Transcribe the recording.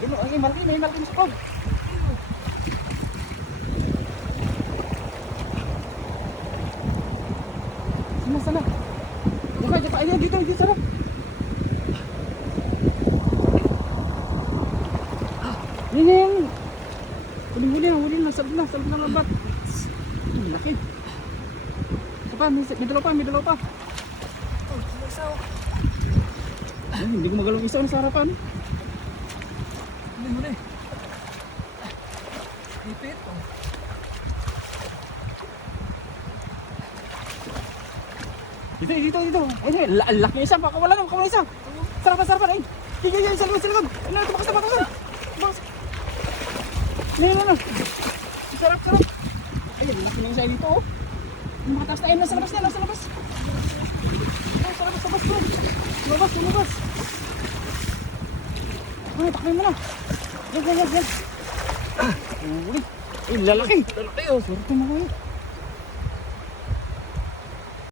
Gino, ay may malaki sa pag. Sana. Jaka, ayun dito sana. Ini. Huli na, salog na lambat. Laki. Apa, may dalawa pa. Oh, isa. Ay, hindi ko magalaw isa sa harapan. Huli. Ipit. Oh. Dito. Ay, laki isa, wala isa. Sarapan. Ay, higay sa likod. Ano, tumakas na. No. Sarap. Ay, laki na isa dito. Yung mga taas na, nasa labas. Ay, sa labas ko. Lumabas. Ay, takay mo na. Yan. Uli. Ay, lalaki. Lalaki oh. Swerte mo kayo.